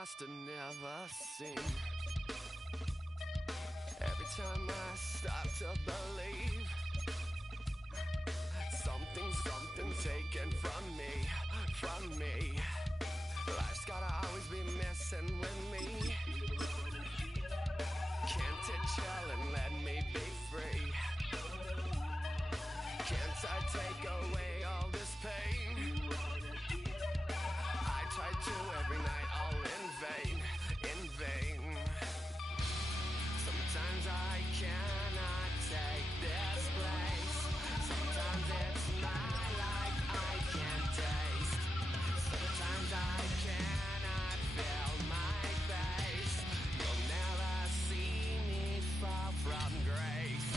lost and never seen. Every time I start to believe something's taken from me. Life's gotta always be messing with me. Can't it chill and let me be free? Can't I take away all this pain? I try to every night, all in vain. Sometimes I cannot take this place. Sometimes it's my life I can't taste. Sometimes I cannot feel my face. You'll never see me fall from grace.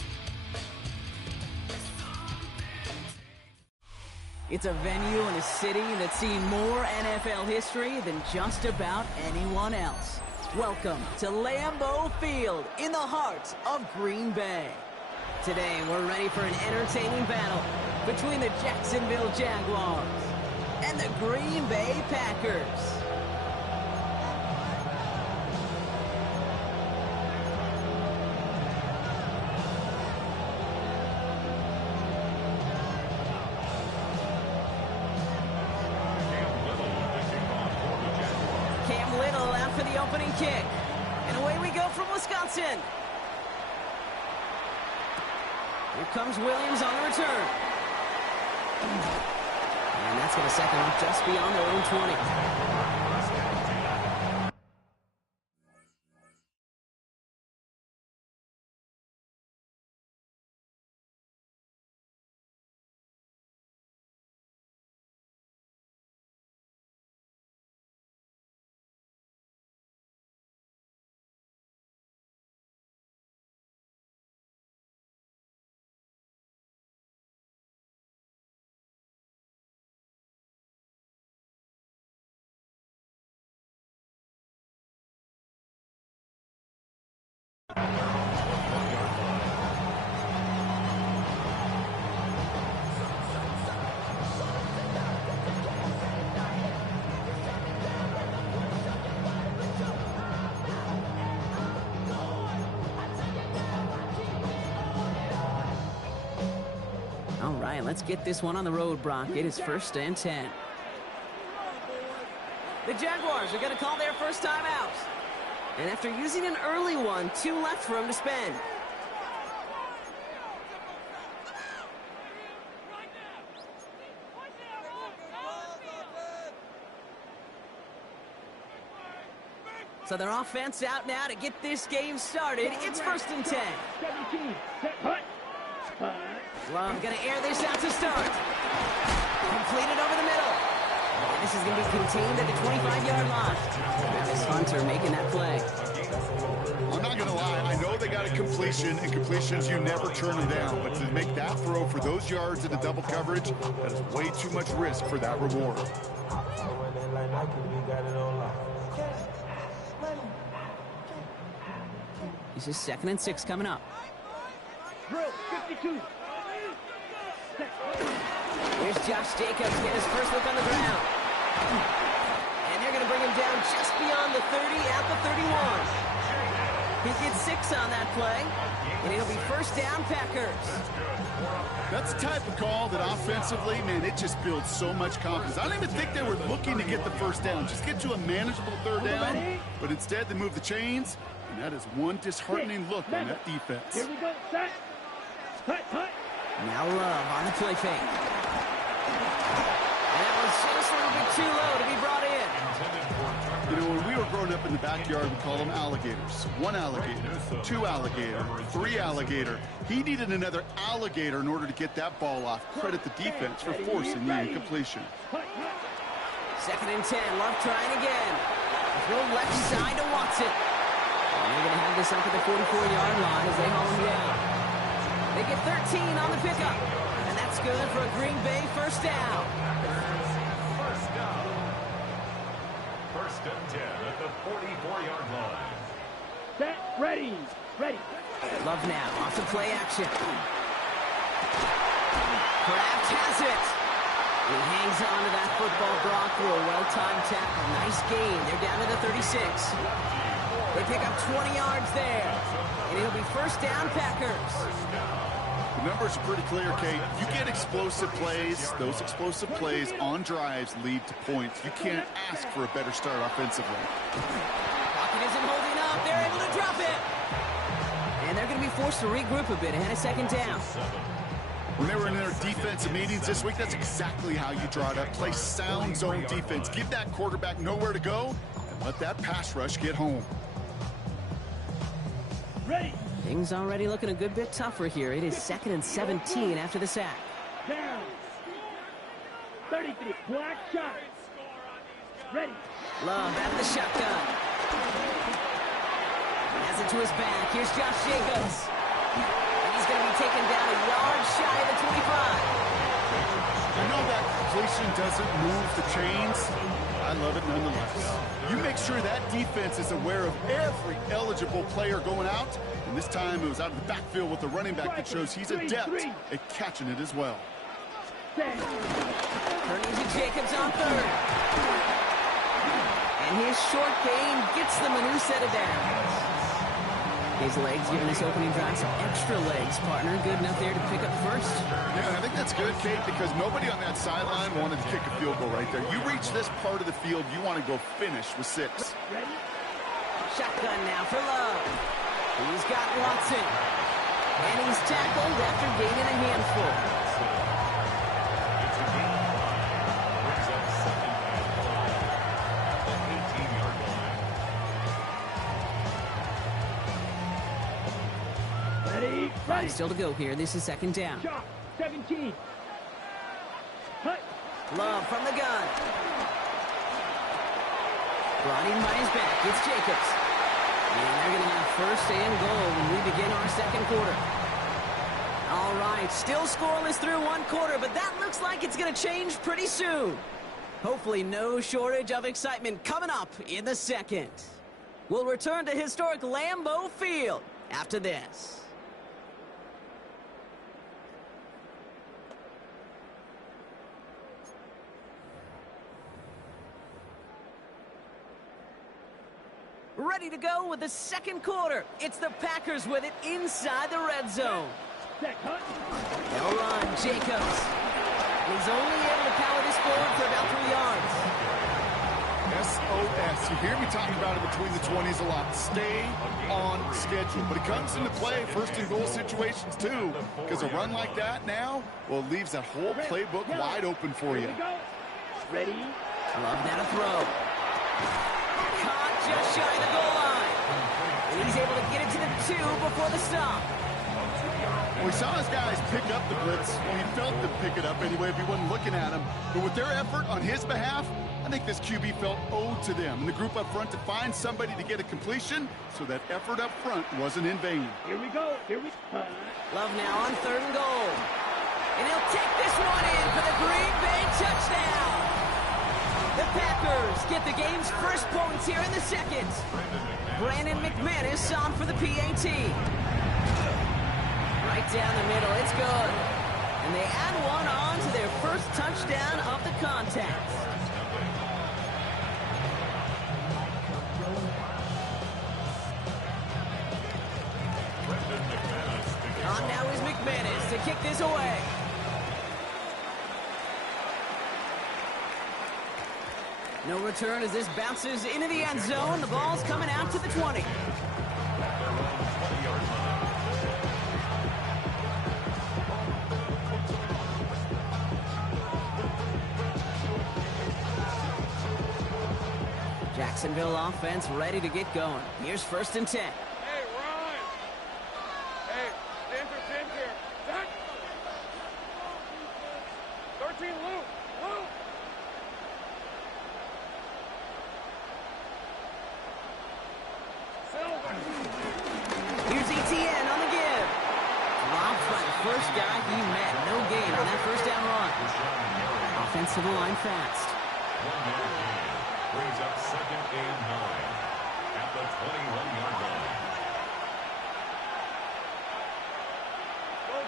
It's a venue in a city that's seen more NFL history than just about anyone else. Welcome to Lambeau Field in the heart of Green Bay. Today, we're ready for an entertaining battle between the Jacksonville Jaguars and the Green Bay Packers. Cam Little out for the opening kick. And away we go from Wisconsin. Here comes Williams on the return. And that's going to set them just beyond their own 20. All right, let's get this one on the road, Brock. It is 1st and 10. The Jaguars are going to call their first time out. And after using an early one, 2 left for them to spend. So their offense out now to get this game started. It's 1st and 10. Love going to air this out to start. Completed over the middle. And this is going to be contained at the 25-yard line. Travis Hunter making that play. I'm not going to lie. I know they got a completion, and completions, you never turn them down. But to make that throw for those yards in the double coverage, that is way too much risk for that reward. This is 2nd and 6 coming up. Drill 52. Here's Josh Jacobs getting his first look on the ground. And they're going to bring him down just beyond the 30 at the 31. He gets 6 on that play, and it'll be 1st down Packers. That's the type of call that offensively, man, it just builds so much confidence. I don't even think they were looking to get the 1st down, just get to a manageable 3rd down, but instead they move the chains, and that is one disheartening look on that defense. Here we go, set. Hut. Now Love on the play fake. And that was just a little bit too low to be brought in. You know, when we were growing up in the backyard, we called them alligators. 1 alligator, 2 alligator, 3 alligator. He needed another alligator in order to get that ball off. Credit the defense for forcing the incompletion. 2nd and 10, Love trying again. Throw left side to Watson. And they're going to have this up at the 44-yard line as they haul him down. They get 13 on the pickup. And that's good for a Green Bay 1st down. 1st and 10 at the 44-yard line. Set, ready. Love now, off the play action. Kraft has it. He hangs on to that football, Brock, through a well-timed tackle. Nice gain. They're down to the 36. They pick up 20 yards there. And it'll be first down, Packers. The numbers are pretty clear, Kate. You get explosive plays. Those explosive plays on drives lead to points. You can't ask for a better start offensively. Pocket isn't holding up. They're able to drop it. And they're going to be forced to regroup a bit ahead of second down. When they were in their defensive meetings this week, that's exactly how you draw it up. Play sound zone defense. Give that quarterback nowhere to go and let that pass rush get home. Ready. Things already looking a good bit tougher here. It is 2nd and 17 after the sack. Down. 33. Black shot. Ready. Love out of the shotgun. Has it to his back. Here's Josh Jacobs. And he's going to be taken down a yard shy of the 25. I know that completion doesn't move the chains. I love it nonetheless. You make sure that defense is aware of every eligible player going out. And this time it was out of the backfield with the running back that shows he's adept at catching it as well. Set. Turning to Jacobs on third. And his short gain gets them a new set of downs. His legs giving this opening drive some extra legs, partner. Good enough there to pick up first. Yeah, I think that's good, Kate, because nobody on that sideline wanted to kick a field goal right there. You reach this part of the field, you want to go finish with 6. Ready. Shotgun now for Love. He's got Watson. And he's tackled after gaining a handful. It's a gain. Brings up second down. The 18-yard line. Ready. 5 still to go here. This is second down. Shot. 17. Hut. Love from the gun. Brought in by his back. It's Jacobs. And they're going to have first and goal when we begin our second quarter. All right, still scoreless through one quarter, but that looks like it's going to change pretty soon. Hopefully no shortage of excitement coming up in the second. We'll return to historic Lambeau Field after this. Ready to go with the second quarter. It's the Packers with it inside the red zone. Set. Hut. They'll run. Jacobs. He's only able to power this forward for about 3 yards. SOS. You hear me talking about it between the 20s a lot. Stay on schedule. But it comes into play first and goal situations too. Because a run like that now, well, it leaves that whole playbook wide open for you. Here we go. Ready. Love now to throw. Caught just shy of the goal line. And he's able to get it to the 2 before the stop. Well, we saw his guys pick up the blitz. Well, he felt them pick it up anyway if he wasn't looking at him. But with their effort on his behalf, I think this QB felt owed to them. And the group up front to find somebody to get a completion, so that effort up front wasn't in vain. Here we go. Here we go. Love now on 3rd and goal. And he'll take this one in for the Green Bay touchdown. The Packers get the game's first points here in the second. Brandon McManus on for the PAT. Right down the middle, it's good. And they add one on to their first touchdown of the contest. On now is McManus to kick this away. No return as this bounces into the end zone. The ball's coming out to the 20. Jacksonville offense ready to get going. Here's 1st and 10. Hey, Ron! Hey, Ginger! Zach! 13, Luke! Luke! Silver! Here's ETN on the give. Dropped by the first guy he met. No gain on that first down run. Offensive line fast. Brings up 2nd and 9 at the 21-yard line.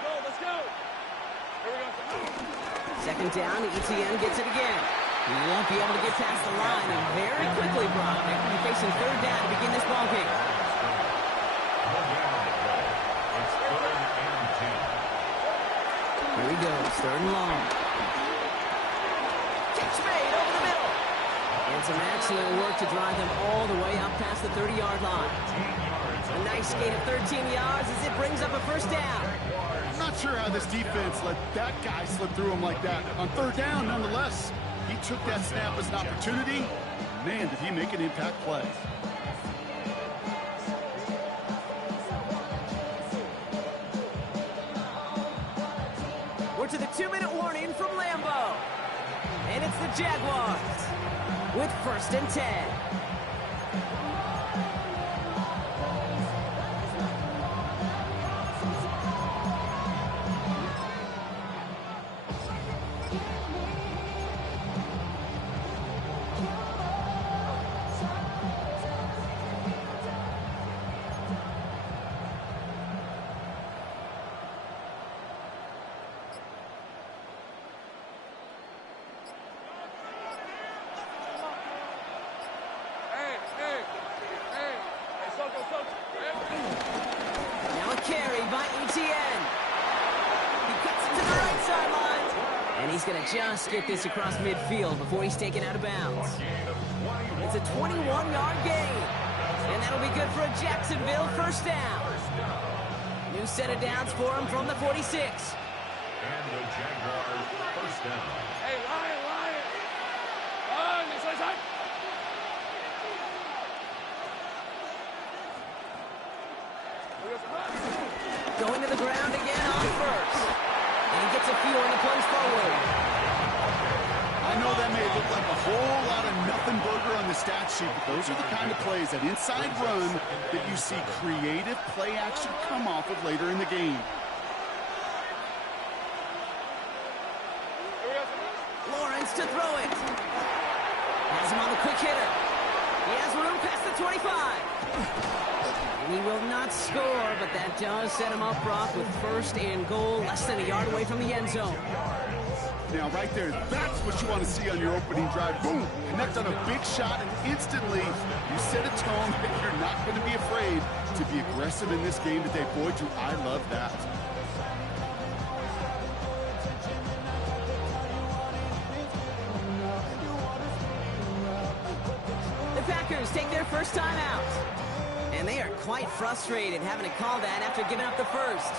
Go, let's go! Here we go. Second down, Etienne gets it again. He won't be able to get past the line, and very quickly, Brock, they're going to be facing third down to begin this ballgame. It's 3rd and 10. Here he goes, 3rd and long. Catch made over the middle. And some excellent work to drive them all the way up past the 30-yard line. A nice gain of 13 yards as it brings up a first down. I'm not sure how this defense let that guy slip through him like that. On 3rd down, nonetheless, he took that snap as an opportunity. Man, did he make an impact play. We're to the 2-minute warning from Lambeau. And it's the Jaguars with 1st and 10. Now a carry by Etienne. He cuts it to the right sideline. And he's going to just get this across midfield before he's taken out of bounds. It's a 21-yard gain. And that'll be good for a Jacksonville first down. New set of downs for him from the 46. And the Jaguars first down. Hey, Lion! Run! This is it! Going to the ground again on first. And he gets a few on the plays forward. I know that may look like a whole lot of nothing burger on the stat sheet, but those are the kind of plays, that inside run, that you see creative play action come off of later in the game. Lawrence to throw it. Has him on the quick hitter. He has room past the 25. And he will not score, but that does set him up, Brock, with 1st and goal, less than a yard away from the end zone. Now, right there, that's what you want to see on your opening drive. Boom! Connect on a big shot, and instantly you set a tone that you're not going to be afraid to be aggressive in this game today. Boy, do I love that. The Packers take their first time out. And they are quite frustrated having to call that after giving up the first.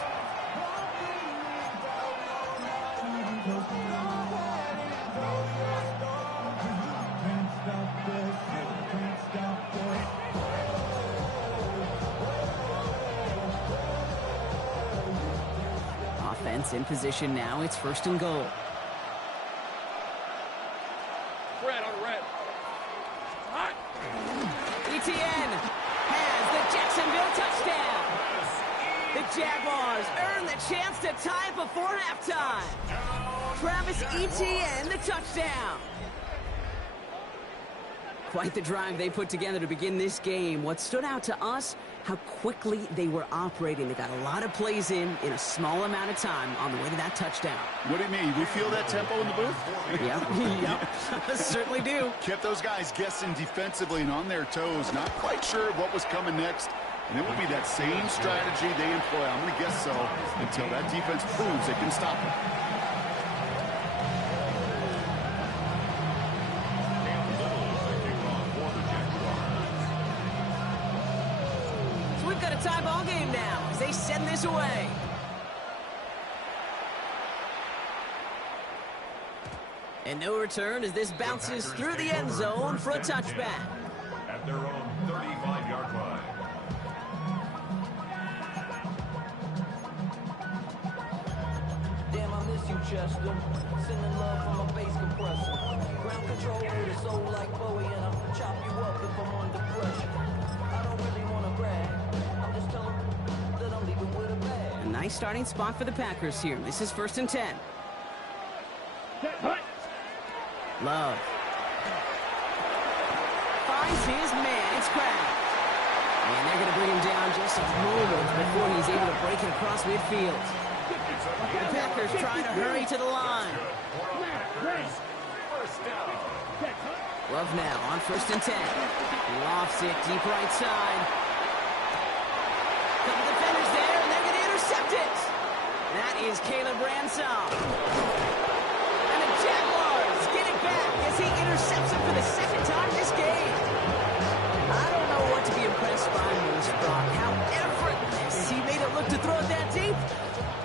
Offense in position now. It's 1st and goal. Red on red. Hot! Etienne has the Jacksonville touchdown. The Jaguars earn the chance to tie it before halftime. Travis Etienne, the touchdown. Quite the drive they put together to begin this game. What stood out to us, how quickly they were operating. They got a lot of plays in a small amount of time on the way to that touchdown. What do you mean? We feel that tempo in the booth? Yep, certainly do. Kept those guys guessing defensively and on their toes, not quite sure what was coming next. And it will be that same strategy they employ, I'm going to guess so, until that defense proves they can stop it. So we've got a tie ball game now as they send this away. And no return as this bounces through the end zone for a touchback. At their own 35-yard line. Damn, I miss you, Chester. Sending love from a bass compressor. Ground control with a soul like Bowie, and I'll chop you up if I'm under pressure. I don't really want to brag. I'm just telling that I'm leaving with a bag. A nice starting spot for the Packers here. This is 1st and 10. Set, hut. Love. Finds his man. It's Kraft. And they're going to bring him down just a moment before he's able to break it across midfield. It's a The Packers trying to hurry to the line. First down. Love now on 1st and 10. Lofts it deep right side. Couple defenders there, and they're going to intercept it. That is Caleb Ransom. And the Jaguars get it back as he intercepts it for the second time this game. I don't know what to be impressed by most, Brock. How effortless he made it look to throw it that deep,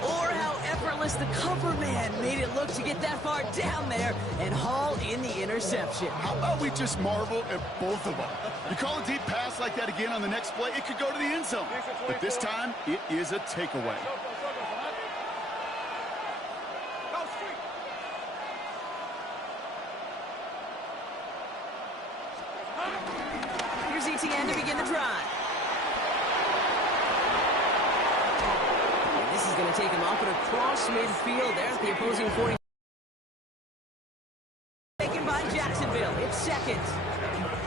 or how effortless the cover man made it look to get that far down there and haul in the interception. How about we just marvel at both of them? You call a deep pass like that again on the next play, it could go to the end zone. But this time, it is a takeaway. Here's ETN to begin the drive. And this is going to take him up and across midfield. There's the opposing 40. Taken by Jacksonville. It's second.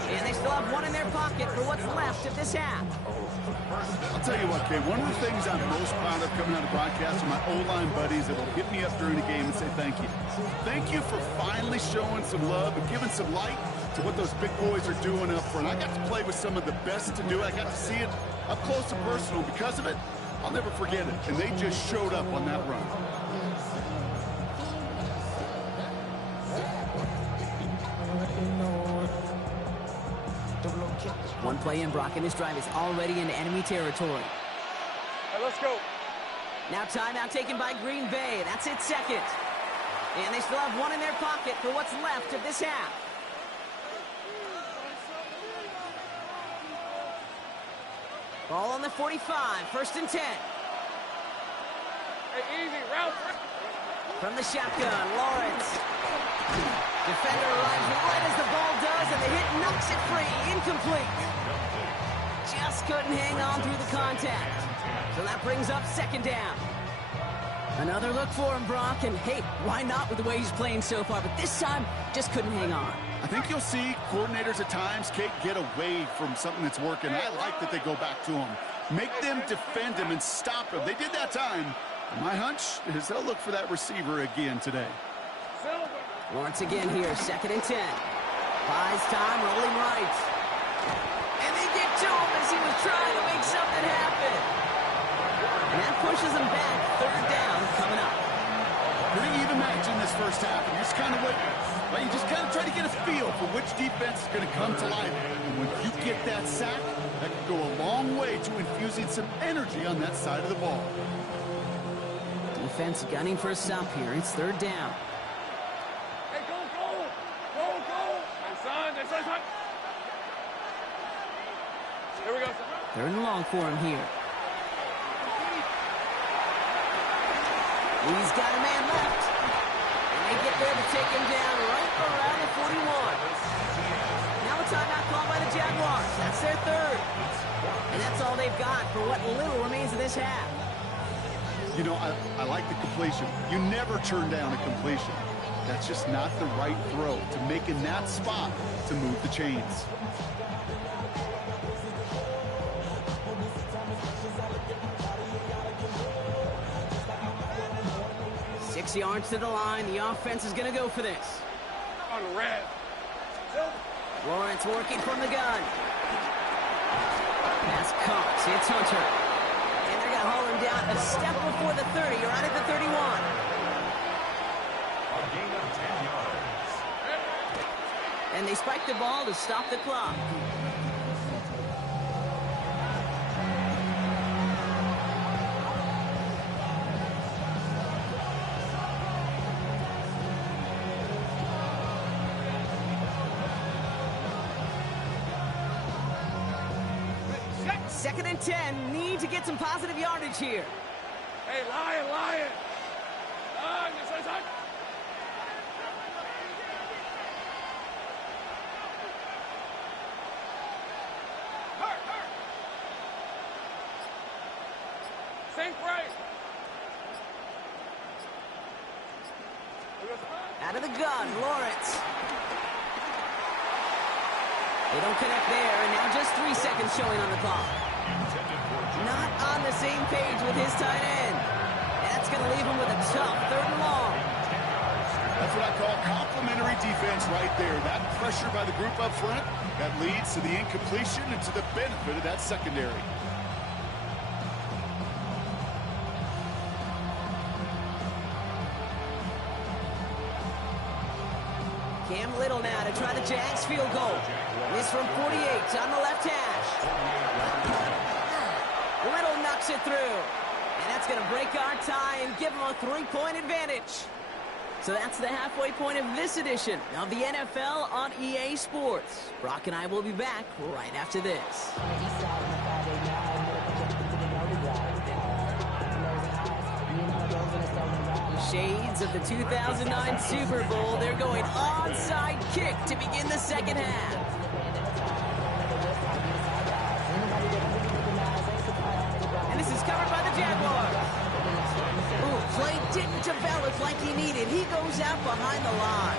And they still have one in their pocket for what's left of this half. I'll tell you what, Kay, one of the things I'm most proud of coming out of broadcast are my O-line buddies that will hit me up during the game and say thank you. Thank you for finally showing some love and giving some light to what those big boys are doing up front. I got to play with some of the best to do it. I got to see it up close and personal. Because of it, I'll never forget it. And they just showed up on that run. One play in, Brock, and this drive is already into enemy territory. Hey, let's go. Now timeout taken by Green Bay. That's it, second. And they still have one in their pocket for what's left of this half. Ball on the 45, 1st and 10. Hey, easy, route. From the shotgun, Lawrence. Defender arrives right as the ball does, and the hit knocks it free. Incomplete. Just couldn't hang on through the contact. So that brings up 2nd down. Another look for him, Brock, and hey, why not with the way he's playing so far? But this time, just couldn't hang on. I think you'll see coordinators at times, Kate, get away from something that's working. I like that they go back to him. Make them defend him and stop him. They did that time. My hunch is they'll look for that receiver again today. Once again here, 2nd and 10. Buys time, rolling right. And they get to him as he was trying to make something happen. And that pushes him back. 3rd down coming up. Pretty even match in this first half. And just kind of wait. Well, you just kind of try to get a feel for which defense is going to come to life. And when you get that sack, that can go a long way to infusing some energy on that side of the ball. Defense gunning for a stop here. It's 3rd down. Hey, go, go. Go, go. Hey, son. Here we go, son. 3rd and long for him here. He's got a man left. And they get there to take him down right around the 41. Now a timeout called by the Jaguars. That's their 3rd. And that's all they've got for what little remains of this half. You know, I like the completion. You never turn down a completion. That's just not the right throw to make in that spot to move the chains. Six yards to the line. The offense is going to go for this. On the red. Lawrence working from the gun. Pass caught. It's Hunter. And they're going to haul him down a step before the 30. You're out at the 31. A gain of 10 yards. And they spike the ball to stop the clock. Second and 10. Need to get some positive yardage here. Hey, Lion. Lion, yes, son. Hurt. Sink right. Out of the gun, Lawrence. They don't connect there, and now just 3 seconds showing on the clock. Not on the same page with his tight end. And that's going to leave him with a tough 3rd and long. That's what I call complimentary defense right there. That pressure by the group up front, that leads to the incompletion and to the benefit of that secondary. Cam Little now to try the Jags field goal. This from 48 on the left hash. Little knocks it through. And that's going to break our tie and give him a 3-point advantage. So that's the halfway point of this edition of the NFL on EA Sports. Brock and I will be back right after this. Shades of the 2009 Super Bowl. They're going onside kick to begin the second half. And this is covered by the Jaguars. Ooh, play didn't develop like he needed. He goes out behind the line.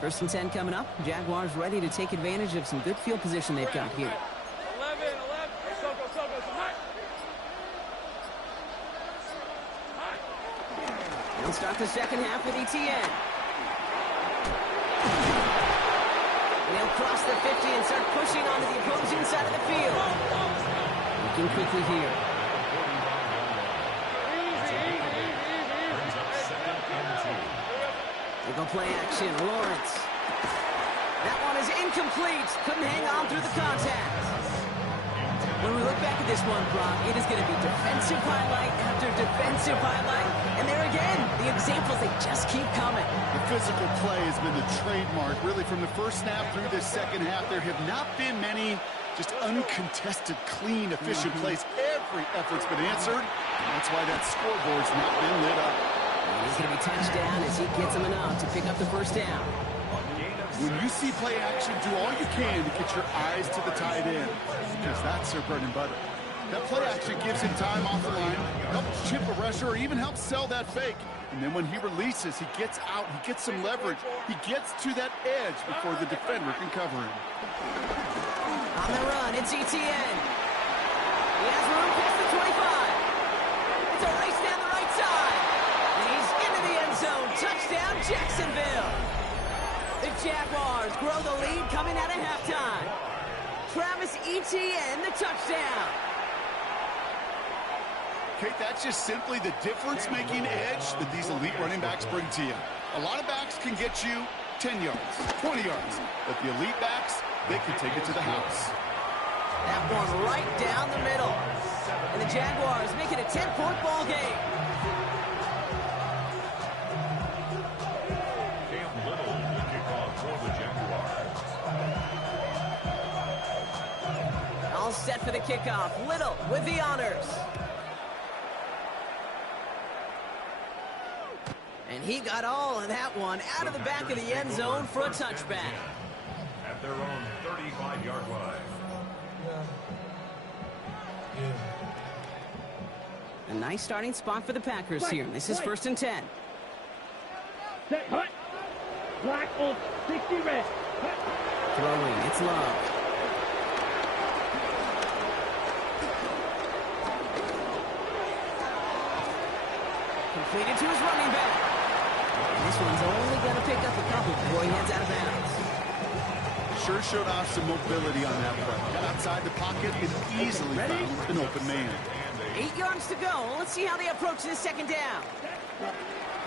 First and 10 coming up. Jaguars ready to take advantage of some good field position they've got here. 11. Hey, so hot. They'll start the second half with ETN. They'll cross the 50 and start pushing onto the opposing side of the field. Looking quickly here. They go play action. Lawrence. That one is incomplete. Couldn't hang on through the contact. When we look back at this one, Brock, it is going to be defensive highlight after defensive highlight. And there again, the examples, they just keep coming. The physical play has been the trademark. Really, from the first snap through this second half, there have not been many just uncontested, clean, efficient plays. Every effort's been answered. That's why that scoreboard's not been lit up. And he's going to be touchdown as he gets him enough to pick up the first down. When you see play action, do all you can to get your eyes to the tight end, because that's their bread and butter. That play action gives him time off the line, helps chip a rusher, or even helps sell that fake. And then when he releases, he gets out, he gets some leverage. He gets to that edge before the defender can cover him. On the run, it's ETN. He has room past the 25. It's a race down the right side. And he's into the end zone. Touchdown, Jacksonville. The Jaguars grow the lead coming out of halftime. Travis Etienne, the touchdown. Kate, that's just simply the difference-making edge that these elite running backs bring to you. A lot of backs can get you 10 yards, 20 yards, but the elite backs, they can take it to the house. That one right down the middle. And the Jaguars make it a 10-point ball game. All set for the kickoff. Little with the honors. And he got all of that one out of the back of the end zone for a touchback. At their own 35-yard line. A nice starting spot for the Packers here. This is 1st and 10. Set, hut. Black on 60 red. Hut. Throwing, it's Love. Completed to his running back. And this one's only going to pick up a couple before he heads out of bounds. Sure showed off some mobility on that play. Got outside the pocket and easily found an open man. 8 yards to go. Let's see how they approach this second down.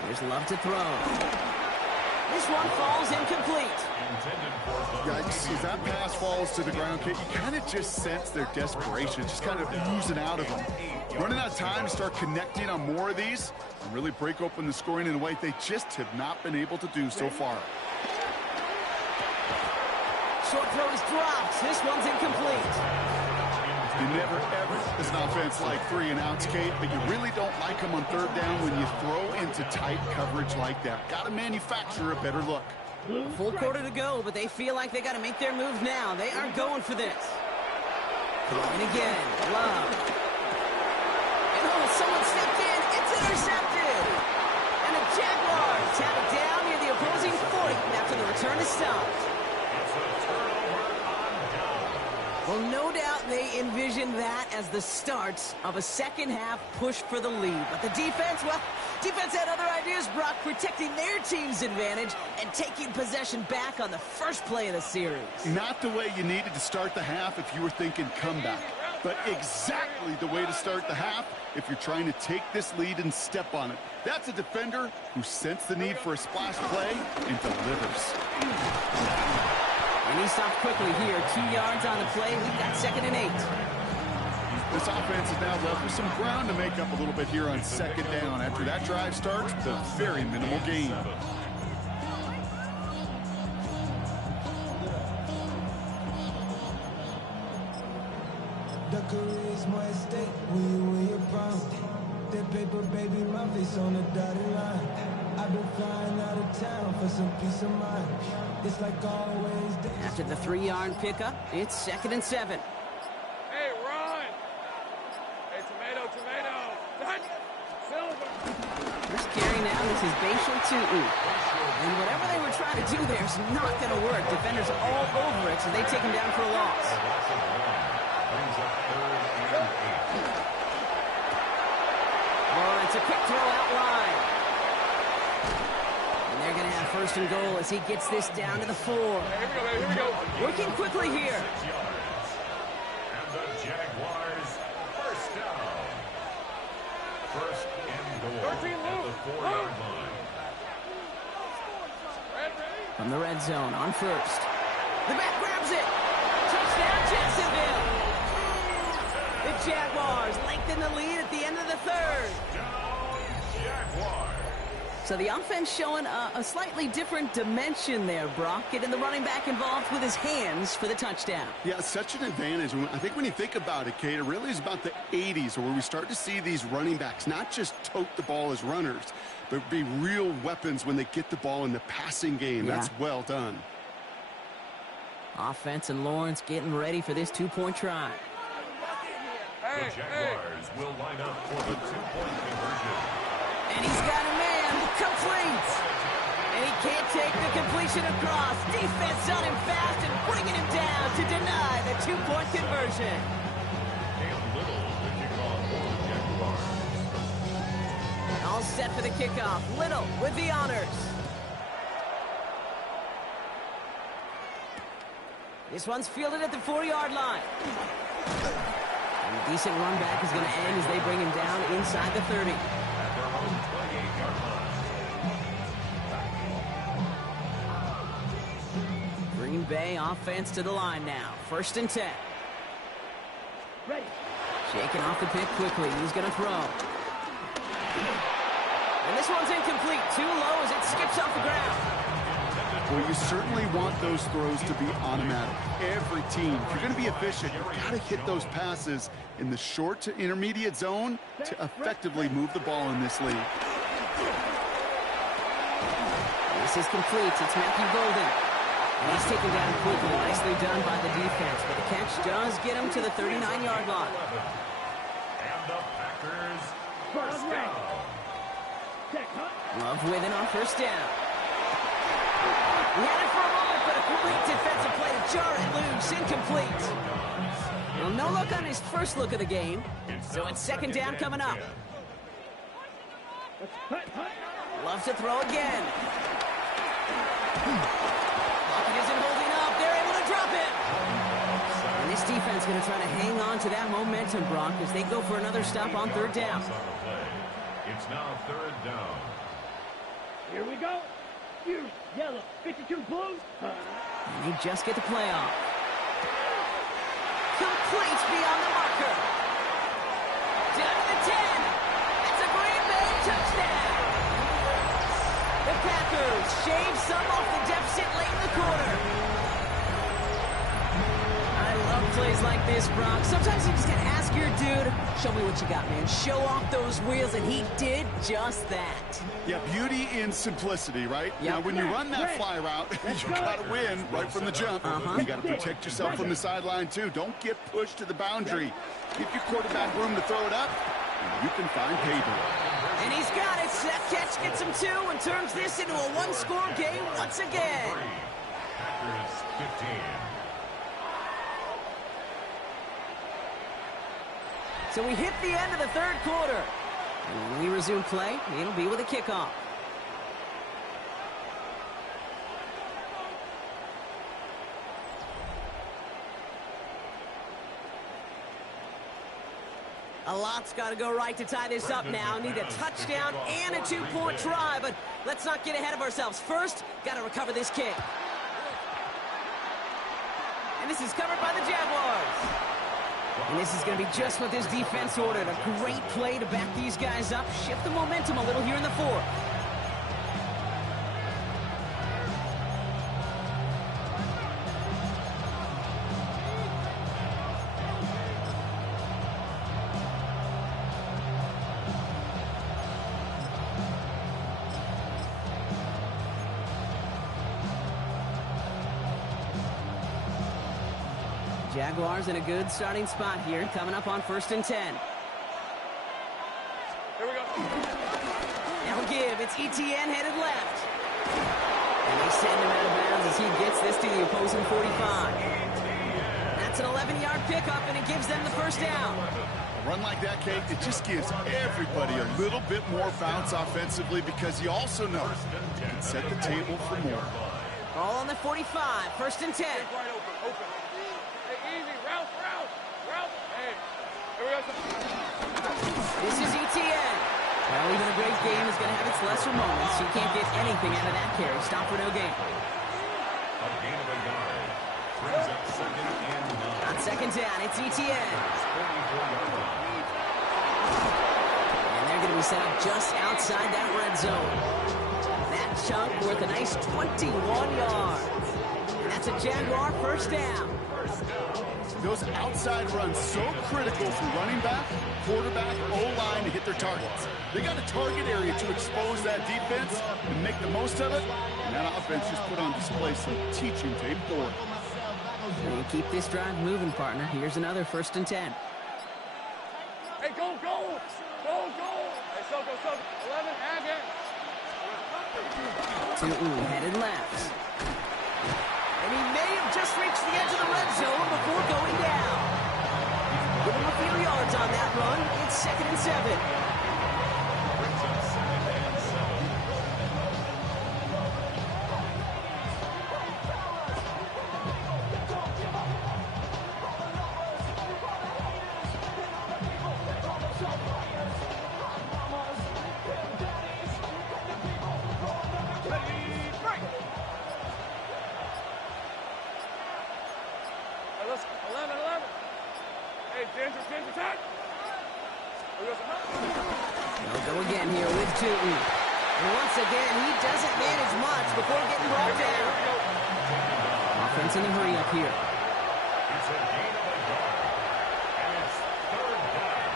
There's Love to throw. This one falls incomplete. Yikes, as that pass falls to the ground, Kate, you kind of just sense their desperation, just kind of oozing out of them. Running out of time to start connecting on more of these and really break open the scoring in a way they just have not been able to do so far. Short throw is dropped. This one's incomplete. You never, ever, as an offense, like 3-and-outs, Kate, but you really don't like them on third down when you throw into tight coverage like that. Got to manufacture a better look. A full quarter to go, but they feel like they got to make their move now. They are going for this. And again, Love. And someone stepped in. It's intercepted. And the Jaguars have it down near the opposing 40 after the return is stopped. Well, no doubt they envision that as the start of a second-half push for the lead. But the defense, well, defense had other ideas, Brock, protecting their team's advantage and taking possession back on the first play of the series. Not the way you needed to start the half if you were thinking comeback, but exactly the way to start the half if you're trying to take this lead and step on it. That's a defender who sensed the need for a splash play and delivers. And he stopped quickly here. 2 yards on the play. We've got 2nd and 8. This offense is now left with some ground to make up a little bit here on 2nd down. After that drive starts, the very minimal gain. The charisma at stake when you win your prime. That paper, baby, my face on the dotted line. I've been flying out of town for some peace of mind. It's like always. After the 3-yard pickup, it's 2nd and 7. Hey, run! Hey, tomato, tomato! Touch! Silver! First carry now, this is Bashal Tutu. And whatever they were trying to do there is not going to work. Defenders all over it, so they take him down for a loss. Lawrence, a quick throw out wide. And they're going to have 1st and goal as he gets this down to the 4. Here we go, baby, here we go. Working quickly here. And the Jaguars, 1st down. 1st and goal at the 4-yard line. From the red zone on 1st. The back grabs it. Touchdown, Jacksonville. The Jaguars lengthen the lead at the end of the 3rd. Jaguars. So the offense showing a slightly different dimension there, Brock. Getting the running back involved with his hands for the touchdown. Yeah, such an advantage. I think when you think about it, Kate, it really is about the 80s where we start to see these running backs not just tote the ball as runners, but be real weapons when they get the ball in the passing game. Yeah. That's well done. Offense and Lawrence getting ready for this 2-point try. The Jaguars will line up for the 2-point conversion. And he's got a man. Complete. And he can't take the completion across. Defense on him fast and bringing him down to deny the 2-point conversion. Cam Little, the kickoff for the Jaguars. All set for the kickoff. Little with the honors. This one's fielded at the 4-yard line. And a decent run back is going to end as they bring him down inside the 30. At their own 28-yard line. Green Bay offense to the line now. 1st and 10. Ready. Shaking off the pick quickly. He's going to throw. And this one's incomplete. Too low as it skips off the ground. Well, you certainly want those throws to be automatic. Every team, if you're going to be efficient, you've got to hit those passes in the short to intermediate zone to effectively move the ball in this league. This is complete. It's Matthew Golden. And he's taken down quickly. Nicely done by the defense. But the catch does get him to the 39-yard line. And the Packers, 1st down. Check, huh? Love winning on 1st down. He had it for a moment, but a complete defensive play to jar it loose. Incomplete. Well, no look on his first look of the game. So it's 2nd down coming up. Hut, hut. Love to throw again. Lockett isn't holding up. They're able to drop it. And this defense going to try to hang on to that momentum, Brock, as they go for another stop on 3rd down. It's now 3rd down. Here we go. You yellow, 52 blue. And they just get the play off. Complete beyond the marker. Down to the 10. It's a Green Bay touchdown. The Packers shave some off the deficit late in the quarter. I love plays plays like this, Brock, sometimes you just gotta ask your dude, show me what you got, man. Show off those wheels, and he did just that. Yeah, beauty in simplicity, right? Yep. Now, when you run that fly route, you got to win right from the jump. You got to protect yourself from the sideline, too. Don't get pushed to the boundary. Give your quarterback room to throw it up, and you can find pay dirt. And he's got it. That catch gets him 2 and turns this into a one-score game once again. Packers 15. So we hit the end of the third quarter. And when we resume play, it'll be with a kickoff. A lot's got to go right to tie this up now. Need a touchdown and a 2-point try, but let's not get ahead of ourselves. First, got to recover this kick. And this is covered by the Jaguars. And this is going to be just what this defense ordered. A great play to back these guys up, shift the momentum a little here in the fourth. Jaguars in a good starting spot here, coming up on 1st and 10. Here we go. Now give, it's Etienne headed left. And they send him out of bounds as he gets this to the opposing 45. That's an 11-yard pickup, and it gives them the first down. A run like that, Kate, it just gives everybody a little bit more bounce offensively because you also know you can set the table for more. Ball on the 45, 1st and 10. Right open. Hey, easy. Route. Hey, here we go. This is Etienne. Well, even a great game is going to have its lesser moments. You can't get anything out of that carry. Stop for no gain. A gain of a yard. Brings up 2nd and 9. On 2nd down, it's Etienne. 44-yard line. And they're going to be set up just outside that red zone. That chunk worth a nice 21 yards. And that's a Jaguar first down. Those outside runs so critical for running back, quarterback, O-line to hit their targets. They got a target area to expose that defense and make the most of it. And that offense just put on display some teaching tape for it. And you keep this drive moving, partner. Here's another 1st and 10. Hey, go. Hey, so. 11, and again. Tootin headed left. And he may have just reached the edge of the red zone before going down. Give him a few yards on that run. It's 2nd and 7. Brings up 2nd and 7. Hey, let's 11. Hey, Ginger, tight. They'll go again here with Tootin. And once again, he doesn't manage much before getting brought down. Offense in a hurry up here. It's a gain of a yard. And it's 3rd down.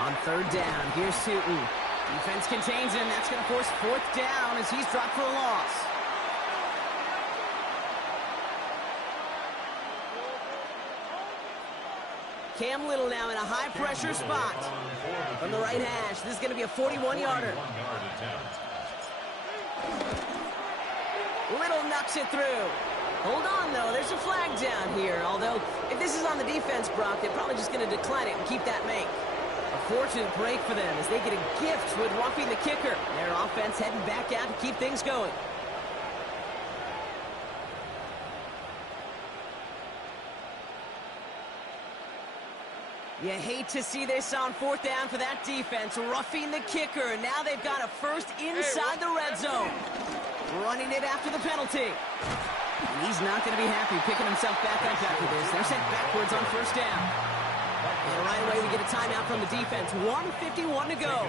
On 3rd down, here's Tootin. Defense contains him. That's going to force 4th down as he's dropped for a loss. Cam Little now in a high-pressure spot. From the right hash, this is going to be a 41-yarder. 41-yard attempt. Little knocks it through. Hold on, though. There's a flag down here. Although, if this is on the defense, Brock, they're probably just going to decline it and keep that make. A fortunate break for them as they get a gift with roughing the kicker. Their offense heading back out to keep things going. You hate to see this on 4th down for that defense, roughing the kicker. Now they've got a first inside the red zone. Running it after the penalty. And he's not going to be happy picking himself back up after this. They're sent backwards on 1st down. And right away we get a timeout from the defense. 1:51 to go.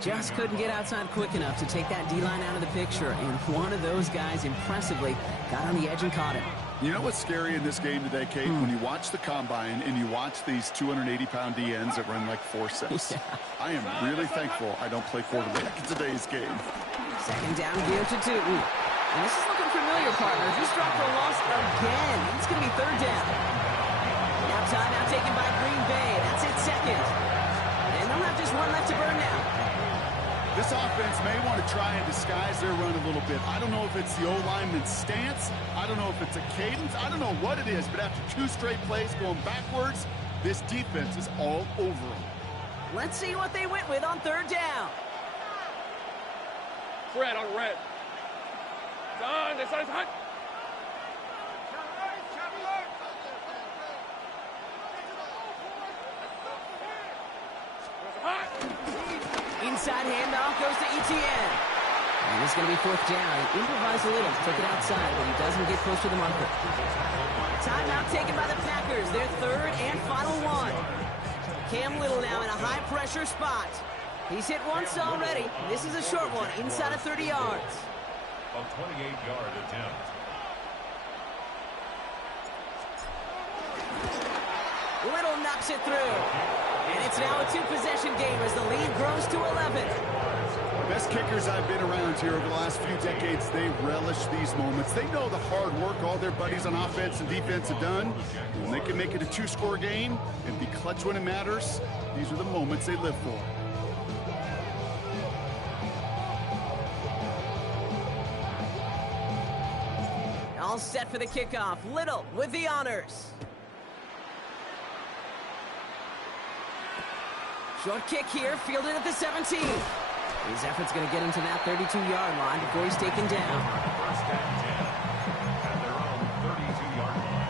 Just couldn't get outside quick enough to take that D-line out of the picture. And one of those guys impressively got on the edge and caught him. You know what's scary in this game today, Kate? When you watch the combine and you watch these 280-pound DNs that run like 4.6. Yeah. I am really thankful I don't play quarterback in today's game. Second down, give to Tootin. And this is looking familiar, partner. He's dropped for a loss again. It's going to be third down. Now timeout taken by Green Bay. That's it, second. And they'll have just one left to burn now. This offense may want to try and disguise their run a little bit. I don't know if it's the O-lineman's stance. I don't know if it's a cadence. I don't know what it is, but after 2 straight plays going backwards, this defense is all over them. Let's see what they went with on third down. Red on red. Son, this is hot. Inside handoff goes to Etienne. And this is going to be fourth down. He improvised a little, took it outside, but he doesn't get close to the marker. Timeout taken by the Packers. Their third and final one. Cam Little now in a high-pressure spot. He's hit once already. This is a short one, inside of 30 yards. A 28-yard attempt. Little knocks it through. And it's now a 2-possession game as the lead grows to 11. Best kickers I've been around here over the last few decades, they relish these moments. They know the hard work all their buddies on offense and defense have done. When they can make it a 2-score game and be clutch when it matters, these are the moments they live for. All set for the kickoff. Little with the honors. Short kick here, fielded at the 17. His effort's going to get him to that 32-yard line before he's taken down. First and 10 at their own 32-yard line.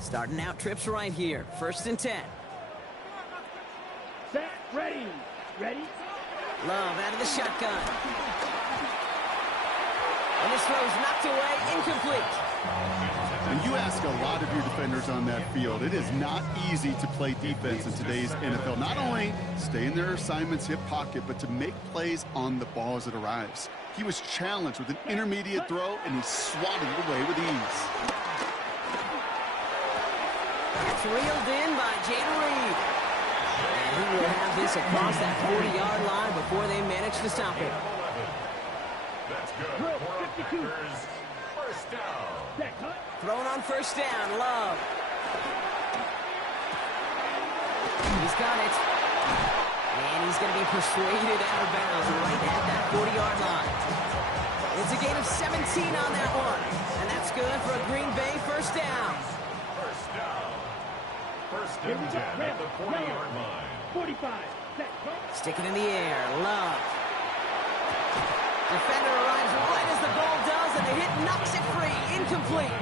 Starting out trips right here. First and 10. Set, ready. Ready? Love out of the shotgun. And this throw's knocked away, incomplete. And you ask a lot of your defenders on that field. It is not easy to play defense in today's NFL. Not only stay in their assignment's hip pocket, but to make plays on the ball as it arrives. He was challenged with an intermediate throw, and he swatted it away with ease. It's reeled in by Jayden Reed. And he will have this across that 40-yard line before they manage to stop it. That's good. Good, For our 52. Packers, first down. Set, cut. Thrown on first down, Love. He's got it. And he's going to be persuaded out of bounds right at that 40-yard line. It's a gain of 17 on that one. And that's good for a Green Bay first down. First down. First Here and we go. 10 at the 40-yard line. 45. Set, cut. Stick it in the air, Love. Defender arrives right as the ball does, and the hit knocks it free. Incomplete.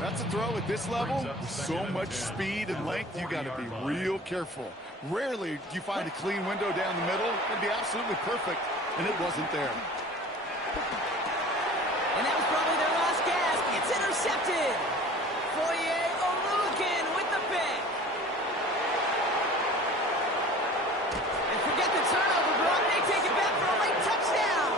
That's a throw at this level. With so much speed and length, you got to be real careful. Rarely do you find a clean window down the middle. It'd be absolutely perfect, and it wasn't there. And that was probably their last gasp. It's intercepted. Foye Oluokun with the pick. And forget the turnover, Brock. They take it back for a late touchdown.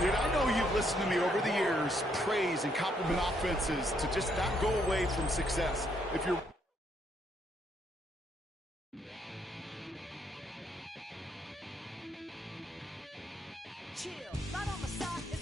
Kid, I know you've listened to me over the years praise and compliment offenses to just not go away from success. If you're Chill, right on my side.